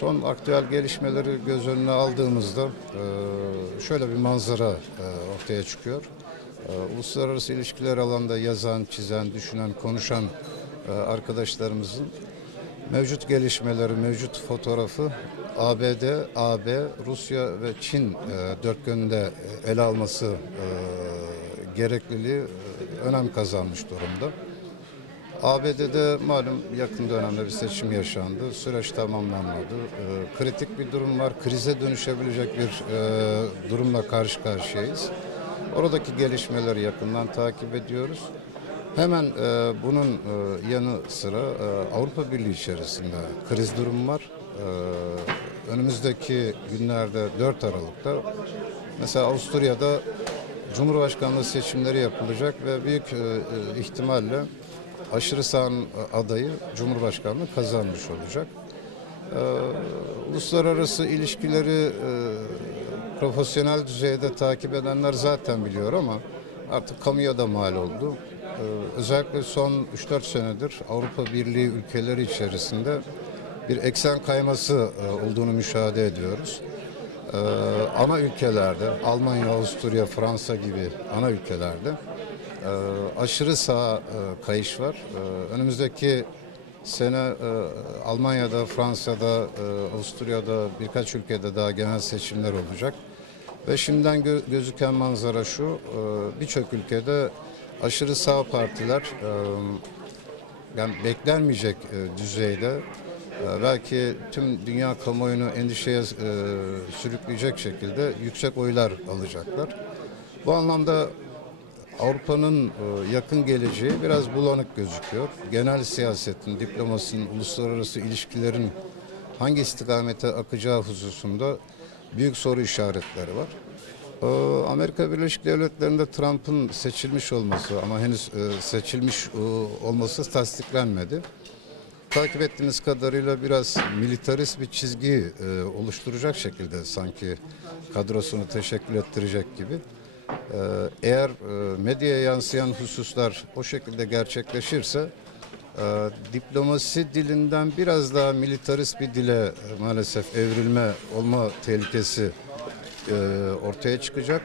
Son aktüel gelişmeleri göz önüne aldığımızda şöyle bir manzara ortaya çıkıyor. Uluslararası ilişkiler alanında yazan, çizen, düşünen, konuşan arkadaşlarımızın mevcut gelişmeleri, mevcut fotoğrafı ABD, AB, Rusya ve Çin dörtgeninde ele alması gerekliliği önem kazanmış durumda. ABD'de malum yakın dönemde bir seçim yaşandı. Süreç tamamlanmadı. Kritik bir durum var. Krize dönüşebilecek bir durumla karşı karşıyayız. Oradaki gelişmeleri yakından takip ediyoruz. Hemen bunun yanı sıra Avrupa Birliği içerisinde kriz durumu var. Önümüzdeki günlerde 4 Aralık'ta mesela Avusturya'da Cumhurbaşkanlığı seçimleri yapılacak ve büyük ihtimalle aşırı sağın adayı Cumhurbaşkanlığı kazanmış olacak. Uluslararası ilişkileri profesyonel düzeyde takip edenler zaten biliyor ama artık kamuya da mal oldu. Özellikle son 3-4 senedir Avrupa Birliği ülkeleri içerisinde bir eksen kayması olduğunu müşahede ediyoruz. Ana ülkelerde, Almanya, Avusturya, Fransa gibi ana ülkelerde aşırı sağ kayış var. Önümüzdeki sene Almanya'da, Fransa'da, Avusturya'da birkaç ülkede daha genel seçimler olacak. Ve şimdiden gözüken manzara şu, birçok ülkede aşırı sağ partiler yani beklenmeyecek düzeyde belki tüm dünya kamuoyunu endişeye sürükleyecek şekilde yüksek oylar alacaklar. Bu anlamda Avrupa'nın yakın geleceği biraz bulanık gözüküyor. Genel siyasetin, diplomasinin, uluslararası ilişkilerin hangi istikamete akacağı hususunda büyük soru işaretleri var. Amerika Birleşik Devletleri'nde Trump'ın seçilmiş olması ama henüz seçilmiş olması tasdiklenmedi. Takip ettiğimiz kadarıyla biraz militarist bir çizgi oluşturacak şekilde sanki kadrosunu teşekkül ettirecek gibi. Eğer medyaya yansıyan hususlar o şekilde gerçekleşirse diplomasi dilinden biraz daha militarist bir dile maalesef evrilme olma tehlikesi ortaya çıkacak.